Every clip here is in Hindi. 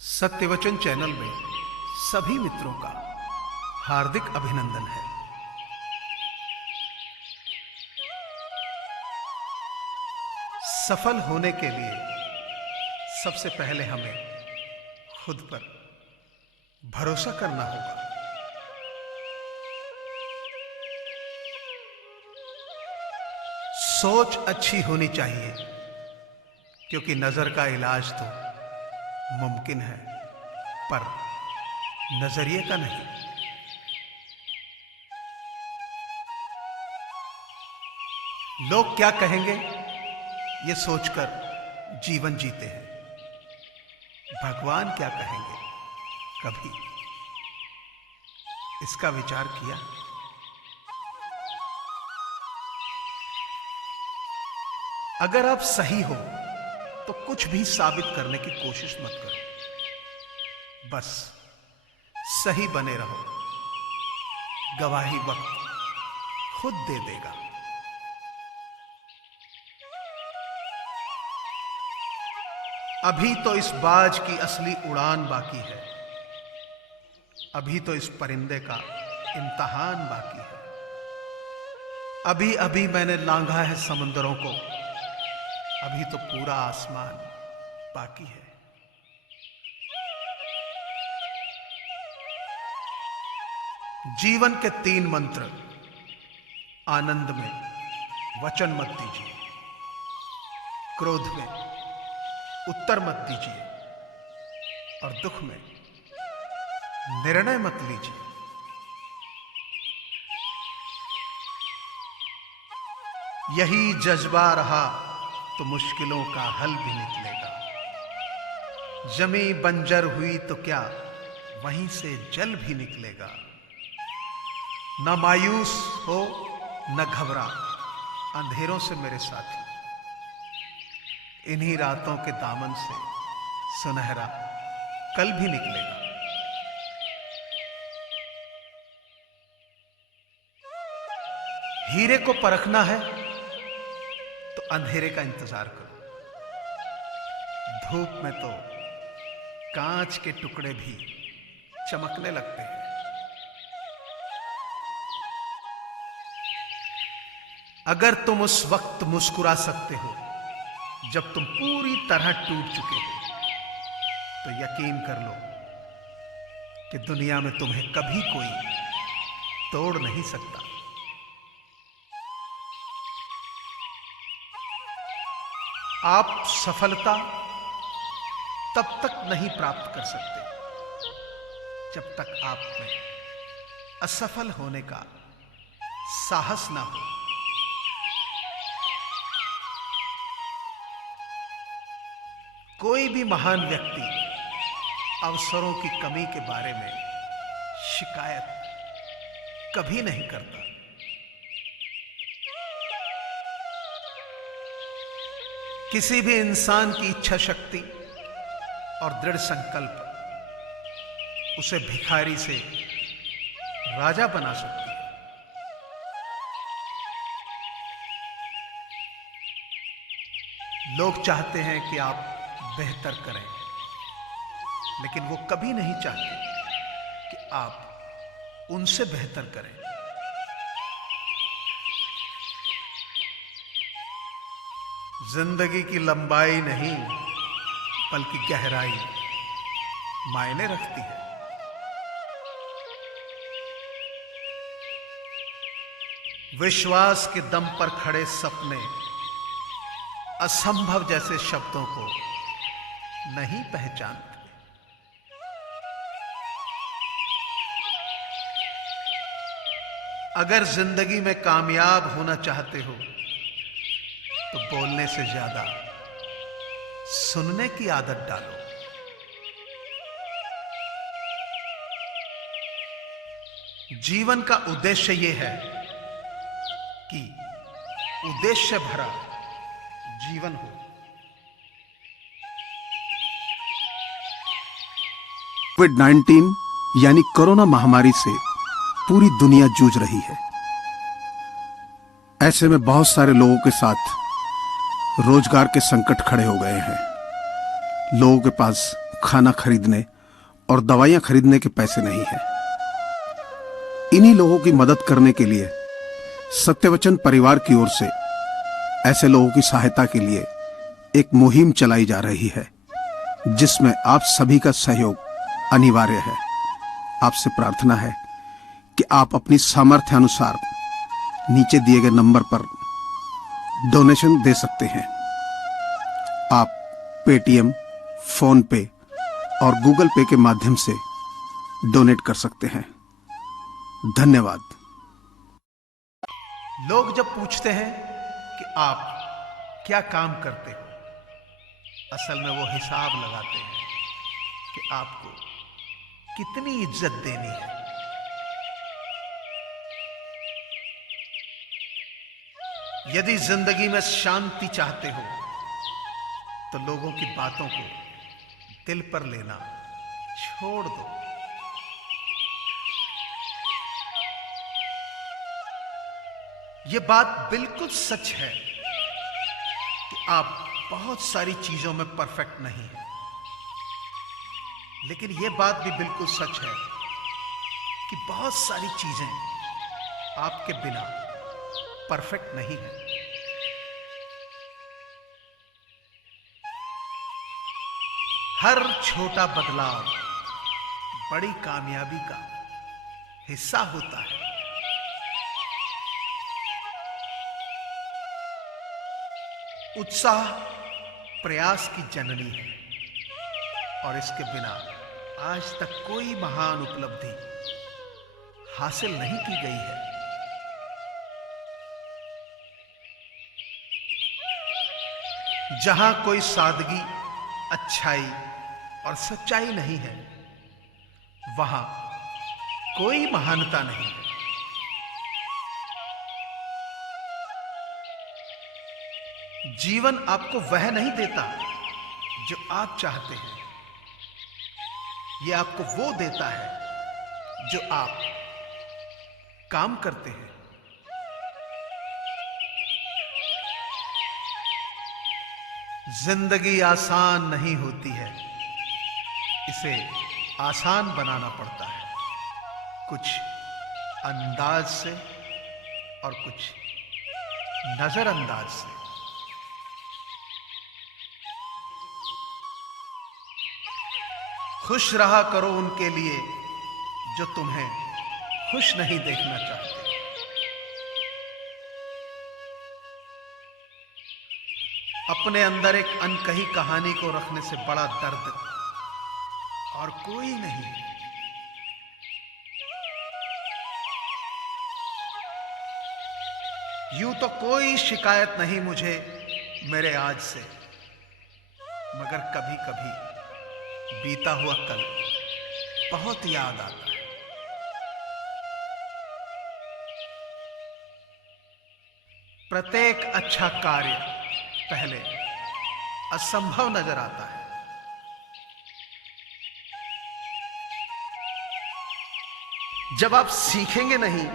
सत्यवचन चैनल में सभी मित्रों का हार्दिक अभिनंदन है। सफल होने के लिए सबसे पहले हमें खुद पर भरोसा करना होगा। सोच अच्छी होनी चाहिए, क्योंकि नजर का इलाज तो मुमकिन है, पर नजरिए का नहीं। लोग क्या कहेंगे ये सोचकर जीवन जीते हैं। भगवान क्या कहेंगे, कभी इसका विचार किया? अगर आप सही हो तो कुछ भी साबित करने की कोशिश मत करो, बस सही बने रहो। गवाही वक्त खुद दे देगा। अभी तो इस बाज की असली उड़ान बाकी है, अभी तो इस परिंदे का इम्तहान बाकी है। अभी अभी मैंने लांघा है समंदरों को, अभी तो पूरा आसमान बाकी है। जीवन के 3 मंत्र आनंद में वचन मत दीजिए, क्रोध में उत्तर मत दीजिए और दुख में निर्णय मत लीजिए। यही जज्बा रहा तो मुश्किलों का हल भी निकलेगा। जमी बंजर हुई तो क्या, वहीं से जल भी निकलेगा। न मायूस हो न घबरा, अंधेरों से मेरे साथी, इन्हीं रातों के दामन से सुनहरा कल भी निकलेगा। हीरे को परखना है तो अंधेरे का इंतजार करो। धूप में तो कांच के टुकड़े भी चमकने लगते हैं। अगर तुम उस वक्त मुस्कुरा सकते हो जब तुम पूरी तरह टूट चुके हो, तो यकीन कर लो कि दुनिया में तुम्हें कभी कोई तोड़ नहीं सकता। आप सफलता तब तक नहीं प्राप्त कर सकते जब तक आप में असफल होने का साहस ना हो। कोई भी महान व्यक्ति अवसरों की कमी के बारे में शिकायत कभी नहीं करता। किसी भी इंसान की इच्छा शक्ति और दृढ़ संकल्प उसे भिखारी से राजा बना सकती है। लोग चाहते हैं कि आप बेहतर करें, लेकिन वो कभी नहीं चाहते कि आप उनसे बेहतर करें। जिंदगी की लंबाई नहीं बल्कि गहराई मायने रखती है। विश्वास के दम पर खड़े सपने असंभव जैसे शब्दों को नहीं पहचानते। अगर जिंदगी में कामयाब होना चाहते हो तो बोलने से ज्यादा सुनने की आदत डालो। जीवन का उद्देश्य यह है कि उद्देश्य भरा जीवन हो। कोविड-19 यानी कोरोना महामारी से पूरी दुनिया जूझ रही है। ऐसे में बहुत सारे लोगों के साथ रोजगार के संकट खड़े हो गए हैं। लोगों के पास खाना खरीदने और दवाइयां खरीदने के पैसे नहीं है। इन्हीं लोगों की मदद करने के लिए सत्यवचन परिवार की ओर से ऐसे लोगों की सहायता के लिए एक मुहिम चलाई जा रही है, जिसमें आप सभी का सहयोग अनिवार्य है। आपसे प्रार्थना है कि आप अपनी सामर्थ्य अनुसार नीचे दिए गए नंबर पर डोनेशन दे सकते हैं। आप पेटीएम, फोन पे और गूगल पे के माध्यम से डोनेट कर सकते हैं। धन्यवाद। लोग जब पूछते हैं कि आप क्या काम करते हो, असल में वो हिसाब लगाते हैं कि आपको कितनी इज्जत देनी है। यदि जिंदगी में शांति चाहते हो तो लोगों की बातों को दिल पर लेना छोड़ दो। यह बात बिल्कुल सच है कि आप बहुत सारी चीजों में परफेक्ट नहीं हैं, लेकिन यह बात भी बिल्कुल सच है कि बहुत सारी चीजें आपके बिना परफेक्ट नहीं है। हर छोटा बदलाव बड़ी कामयाबी का हिस्सा होता है। उत्साह प्रयास की जननी है और इसके बिना आज तक कोई महान उपलब्धि हासिल नहीं की गई है। जहां कोई सादगी, अच्छाई और सच्चाई नहीं है, वहां कोई महानता नहीं है। जीवन आपको वह नहीं देता जो आप चाहते हैं, यह आपको वो देता है जो आप काम करते हैं। जिंदगी आसान नहीं होती है, इसे आसान बनाना पड़ता है, कुछ अंदाज से और कुछ नजरअंदाज से। खुश रहा करो उनके लिए जो तुम्हें खुश नहीं देखना चाहते। अपने अंदर एक अनकही कहानी को रखने से बड़ा दर्द और कोई नहीं। यूं तो कोई शिकायत नहीं मुझे मेरे आज से, मगर कभी कभी बीता हुआ कल बहुत याद आता है। प्रत्येक अच्छा कार्य पहले असंभव नजर आता है। जब आप सीखेंगे नहीं,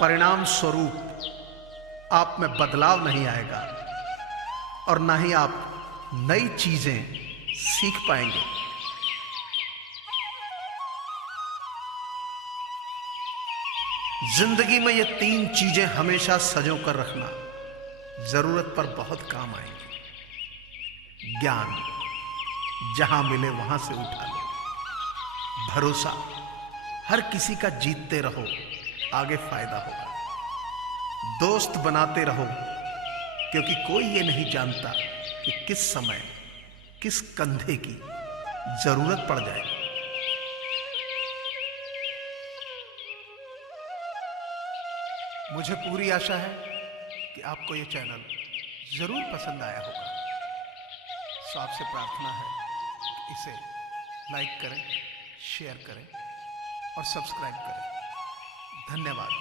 परिणाम स्वरूप आप में बदलाव नहीं आएगा और ना ही आप नई चीजें सीख पाएंगे। जिंदगी में ये 3 चीजें हमेशा सजो कर रखना जरूरत पर बहुत काम आएंगी। ज्ञान जहां मिले वहां से उठा लो। भरोसा हर किसी का जीतते रहो, आगे फायदा होगा। दोस्त बनाते रहो, क्योंकि कोई ये नहीं जानता कि किस समय किस कंधे की जरूरत पड़ जाए। मुझे पूरी आशा है कि आपको ये चैनल जरूर पसंद आया होगा। सो आपसे प्रार्थना है कि इसे लाइक करें, शेयर करें और सब्सक्राइब करें। धन्यवाद।